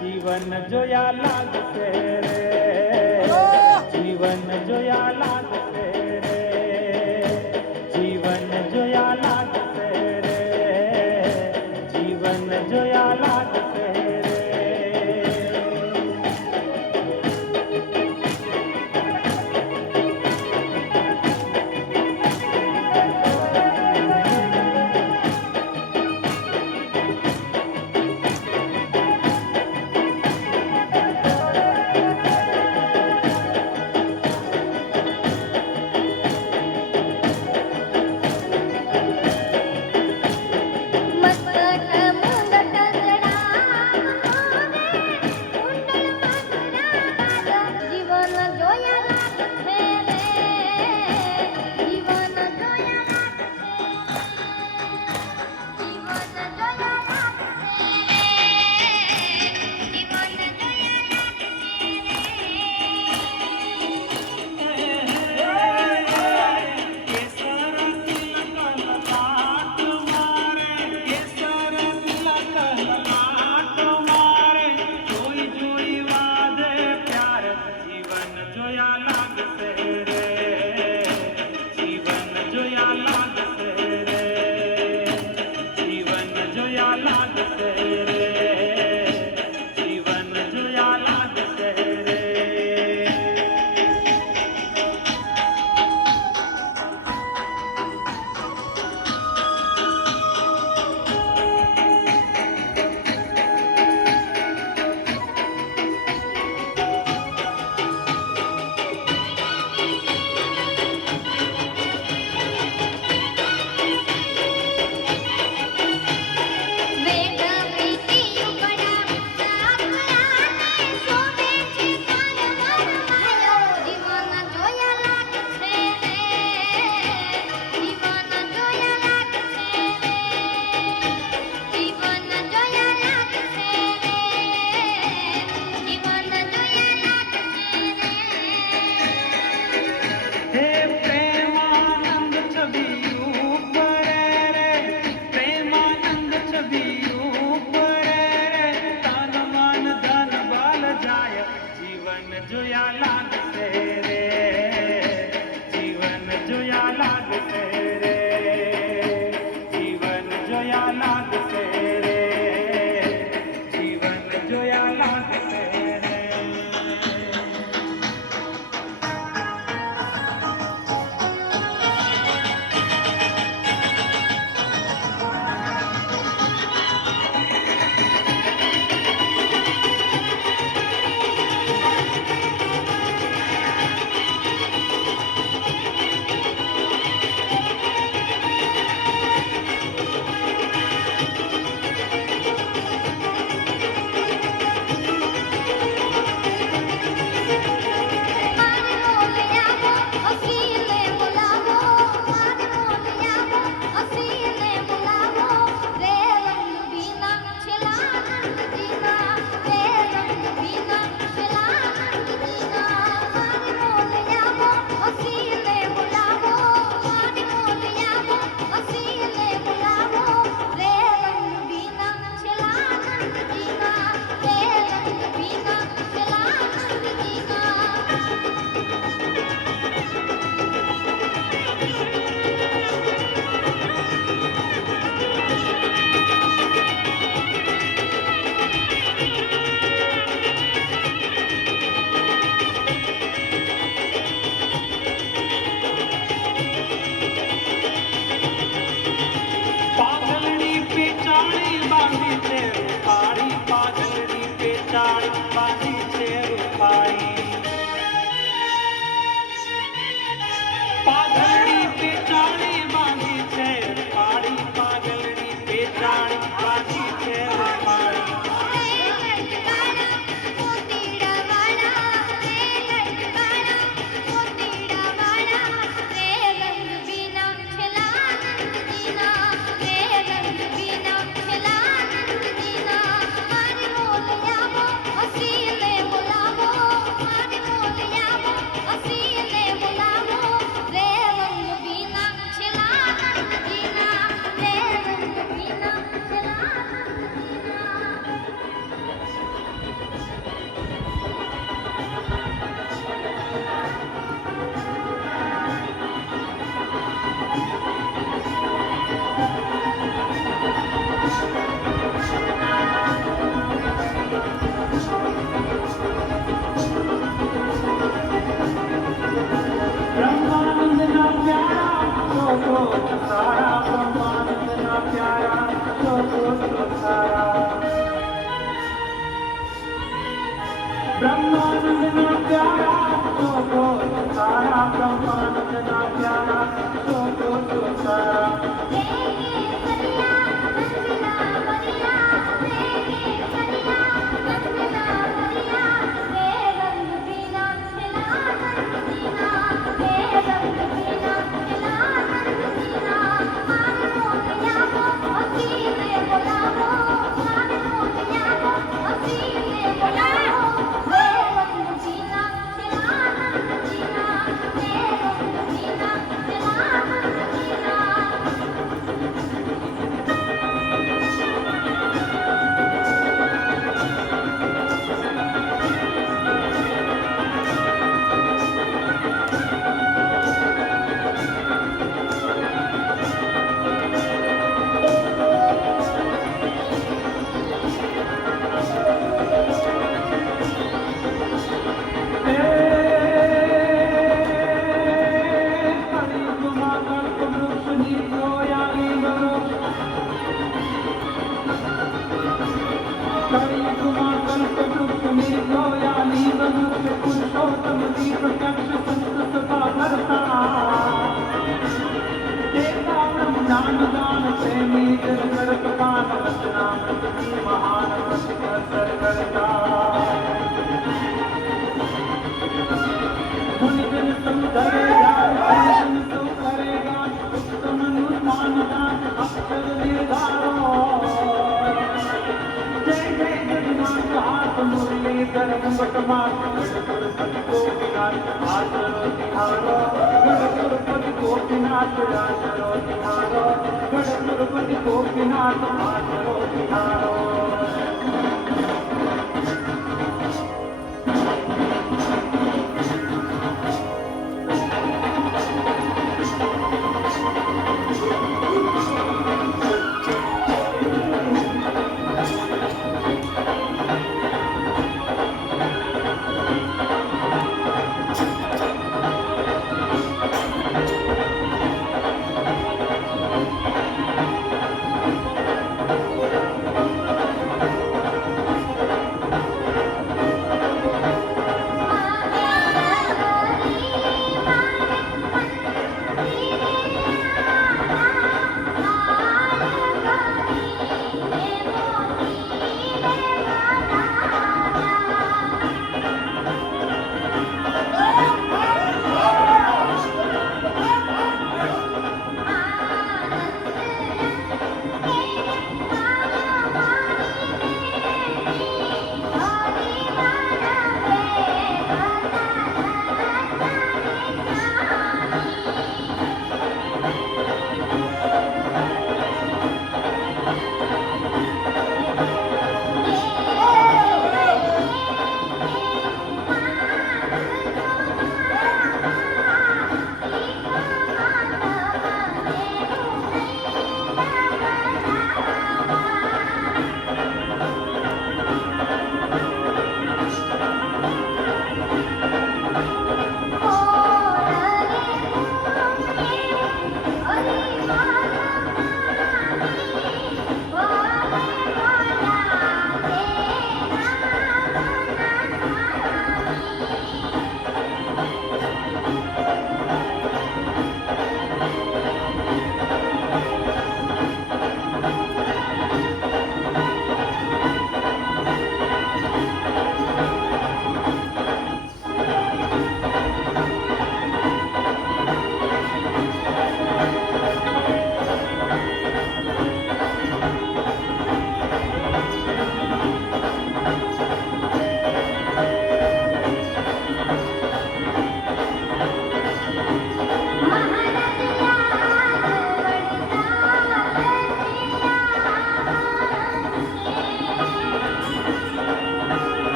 જીવન જોયા લાગશે રે, જીવન જોયા લાગશે રે, જીવન જોયા લાગશે રે, જીવન જોયા લાગશે રે. ब्रह्मानंद ना प्यारा शोको सारा ब्रह्मानंद ना प्यारा शोको सारा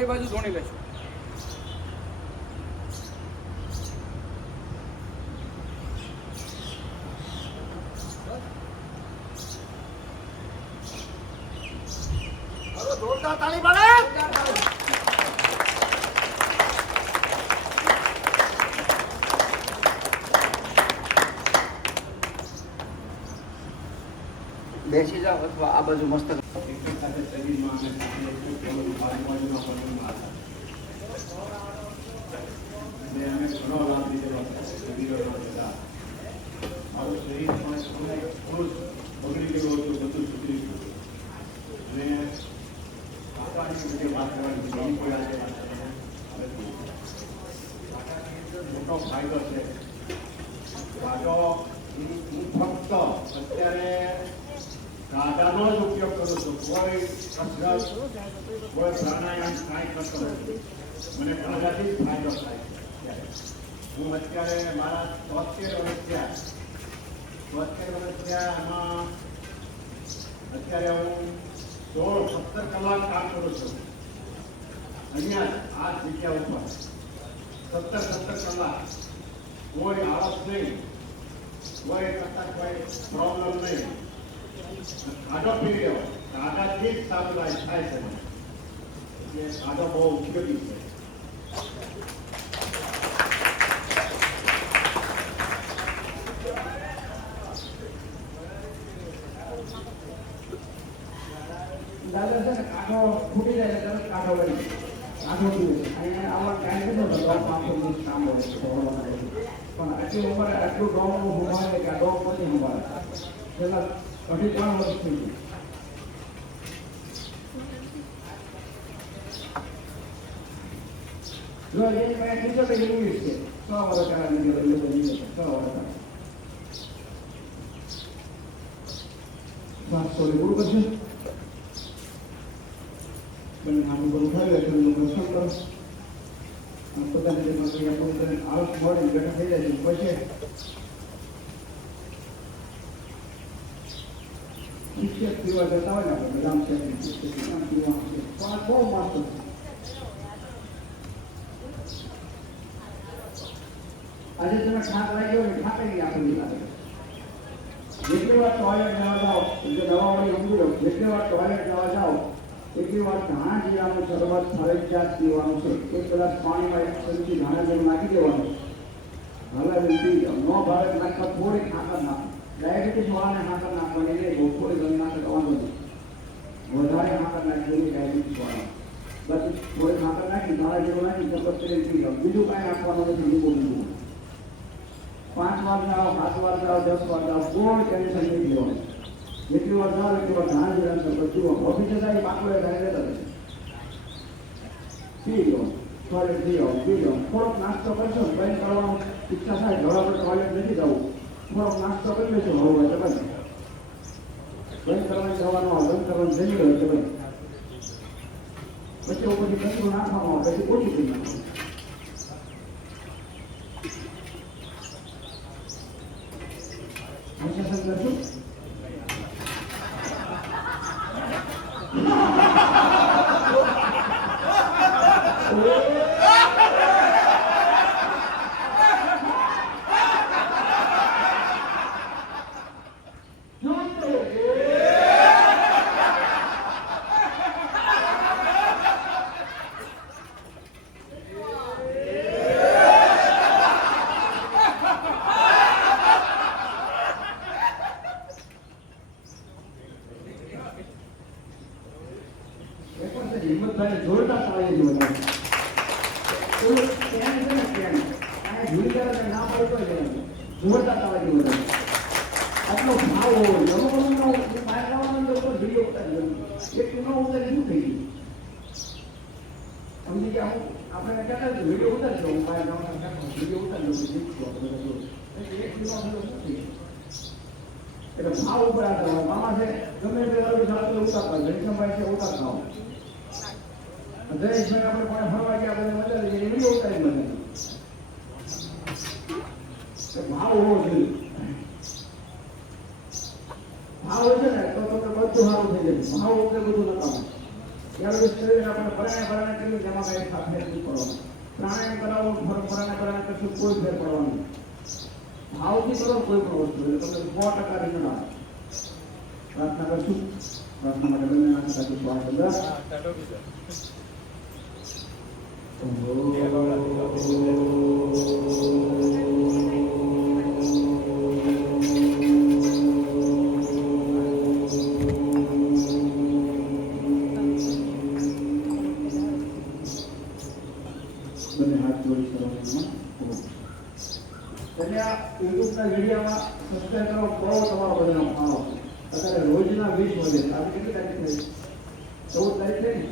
બે બાજુ ધોણી લેશું. જોરદાર તાળી પાડે. બેસી જાઓ અથવા આ બાજુ મસ્તક મારું શરીર પણ થોડું બગડી ગયું હતું, બધું સુધરી ગયું અને કાકાની બધી વાત કરવાની બીજી કોઈ આજે વાત મોટો ફાયદો છે. ફાયદો હું ફક્ત અત્યારે ગાડાનો જ ઉપયોગ કરું છું. કોઈ કસરત કોઈ પ્રાણાયામ કાંઈ કરતો નથી. મને ગાડાથી જ ફાયદો થાય છે. હું અત્યારે મારા 73 વર્ષ થયા એમાં અત્યારે હું 16-17 કલાક કામ કરું છું અહીંયા આ જગ્યા ઉપર. 17 કલાક કોઈ આળસ નહીં, કોઈ કરતા કોઈ પ્રોબ્લેમ નહીં. ખાડો પી રહ્યો ખાડાથી જ સારું થાય છે. એટલે ખાડો બહુ ઉપયોગી છે. દાદા છે ને કાંઠો ફૂટી જાય એટલે તરત કાંઠો લઈ કાંઠો પીવે છે. અહીંયા આમાં કાંઈ નથી થતું. 5 કામ હોય છે પણ આટલી ઉંમરે આટલું ડોમ સંભાળે કે આ ડોમ પછી સંભાળે. છેલ્લા 3 વર્ષ થઈ ગયું. જો એની પાસે ટીચર તો ઇંગ્લિશ છે. 6 વર્ષ કાઢા નીકળે 6 વર્ષ સોરી પૂરું કરશે. બંને આનું બધું થયું એટલે એનું દર્શન કરો. પોતાની જે નોકરી આપણું આળસ મળે બેઠા થઈ જાય છે. પછી શિક્ષક પીવા જતા હોય ને આપણે રામ સાહેબ પીવા બહુ મસ્ત છે. આજે તમે ખાક લાગ્યો ને ખાતે નહીં આપી લાગે. જેટલી વાર ટોયલેટ જવા જાઓ એટલે દવાવાળી સમજી લો. જેટલી વાર ટોયલેટ જવા જાઓ એટલી વાર ધાણા જીરાનું શરબત ફરજિયાત પીવાનું છે. 1 ગ્લાસ પાણીમાં 1 ચમચી ધાણા જીરું નાખી દેવાનું. હવે પી જાઓ. ન ભાવે નાખવા થોડી ખાતર નાખો. ડાયાબિટીસ વાળાને ખાતર નાખવાની નહીં. બહુ થોડી ઘણી નાખે તો વાંધો નહીં. વધારે ખાતર નાખી ડાયાબિટીસ વાળા બસ થોડી ખાતર નાખી ધાણા જીરું નાખી શરબત કરીને પી જાઓ. બીજું કાંઈ નાખવાનું નથી. લીંબુ 5 વાર જાઓ, 7 વાર જાઓ, 10 વાર જાઓ, કોઈ ટેન્શન નહીં લેવાનું. જેટલી વાર જાઓ એટલી વાર ધાણા જીરાનું શરબત પીવો. ઓફિસે જાય બાકડો ઘરે લેતા રહેશે. પી લો, ટોયલેટ પી લો. થોડોક નાસ્તો કરશો બંધ કરવાનો ઈચ્છા થાય. ઘણા પર ટોયલેટ નથી જવું. થોડોક નાસ્તો કરી લેશો હળવો એટલે બંધ કરવાની જવાનું બંધ કરવાનું જઈ લો એટલે બંધ. પછી કચરો નાખવાનો પછી ઓછું કરી નાખવાનું. હંમેશા કરશું. હિંમતભાઈ જોરદાર તાળી દીધું. પેન છે ને પેન આ ભૂલી ગયા ના પડે તો જોરદાર તાળી દીધું. આટલો ભાવ હોવો જમવાનો બહાર લાવવાનો તો વિડીયો ઉતારી એક ન ઉતારી શું થઈ ગયું સમજી ગયા. આપણે કહેતા વિડીયો ઉતારી દો. હું બહાર જવાનો વિડીયો ઉતારી દઉં એક કિલો શું થઈ ગયું. એટલે ભાવ ઉપર આધાર મામા છે ગમે તે ઉતારતા જયસમભાઈ છે ઉતારતા હોય. જયેશભાઈ આપણે પણ ફરવા ગયા બધા મજા લઈ વિડીયો ઉતારી મને ભાવ હોવો જોઈએ. ભાવ છે ને તો તમને બધું સારું થઈ જાય. ભાવ વગર બધું નકામ. ત્યારે શરીર આપણે પરાણે કર્યું જેમાં કઈ સાથે નથી પડવાનું. પ્રાણાયામ કરાવો પરાણે કરશું કોઈ ફેર પડવાનું નહીં. ભાવથી કરો કોઈ પણ વસ્તુ એટલે તમને 100% રિઝલ્ટ આવે. પ્રાર્થના કરશું. પ્રાર્થના માટે બંને હાથ સાથે શ્વાસ અંદર. બંને હાથ જોડી સર્વમાં કન્યા યુટ્યુબના વિડીયોમાં સબસ્ક્રાઈબ કરો તો તમારો બધાનો ફાળો. અત્યારે રોજના 20 વધે. આજે કેટલી તારીખ થઈ? 14 તારીખ થઈ ને?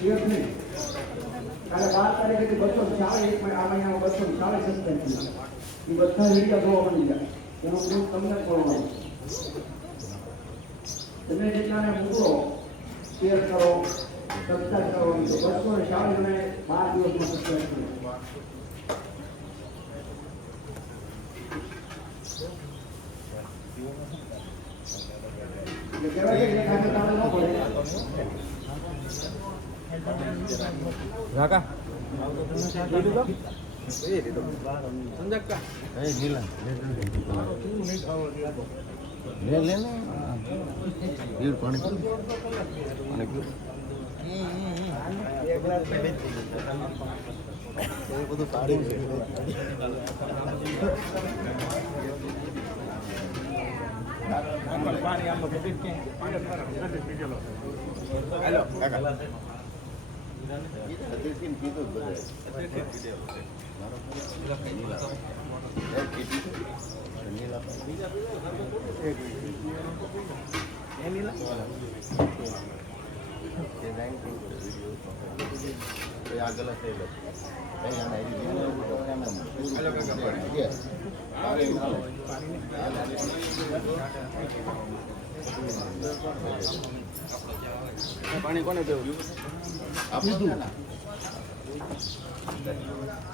દિવસ નહીં. કાલે 12 તારીખે 240 એક આ મહિનામાં 240 સબસ્ક્રાઈબ થયા. એ બધા વિડીયો જોવા મળી જાય. એનો પ્રૂફ તમને મળવાનો. તમે જેટલાને મોકલો શેર કરો સબસ્ક્રાઈબ કરવાનું તો 240 ને 12 દિવસમાં સબસ્ક્રાઈબ કરો. એટલે કહેવાય કે એક હાથે તાળું ન પડે. રાકા સંજક્કા એ નીલા લે લે ને પીર પાણી અને એ બધું સારું છે. પાણી આમ હેલો કાકા અતિથિન કીધું બધે અતિથિન કીધું મારો નીલા નીલા બીજા એ નીલા એ જાઈન વિડિયો એ આગળ થઈ લો એ આને હેલો કાકા યસ પાણી કોને દેવું આપણે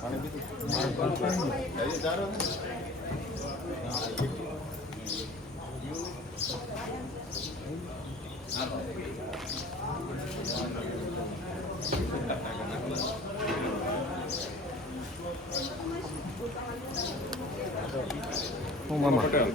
પાણી પીધું સારું હું મામા પટેલ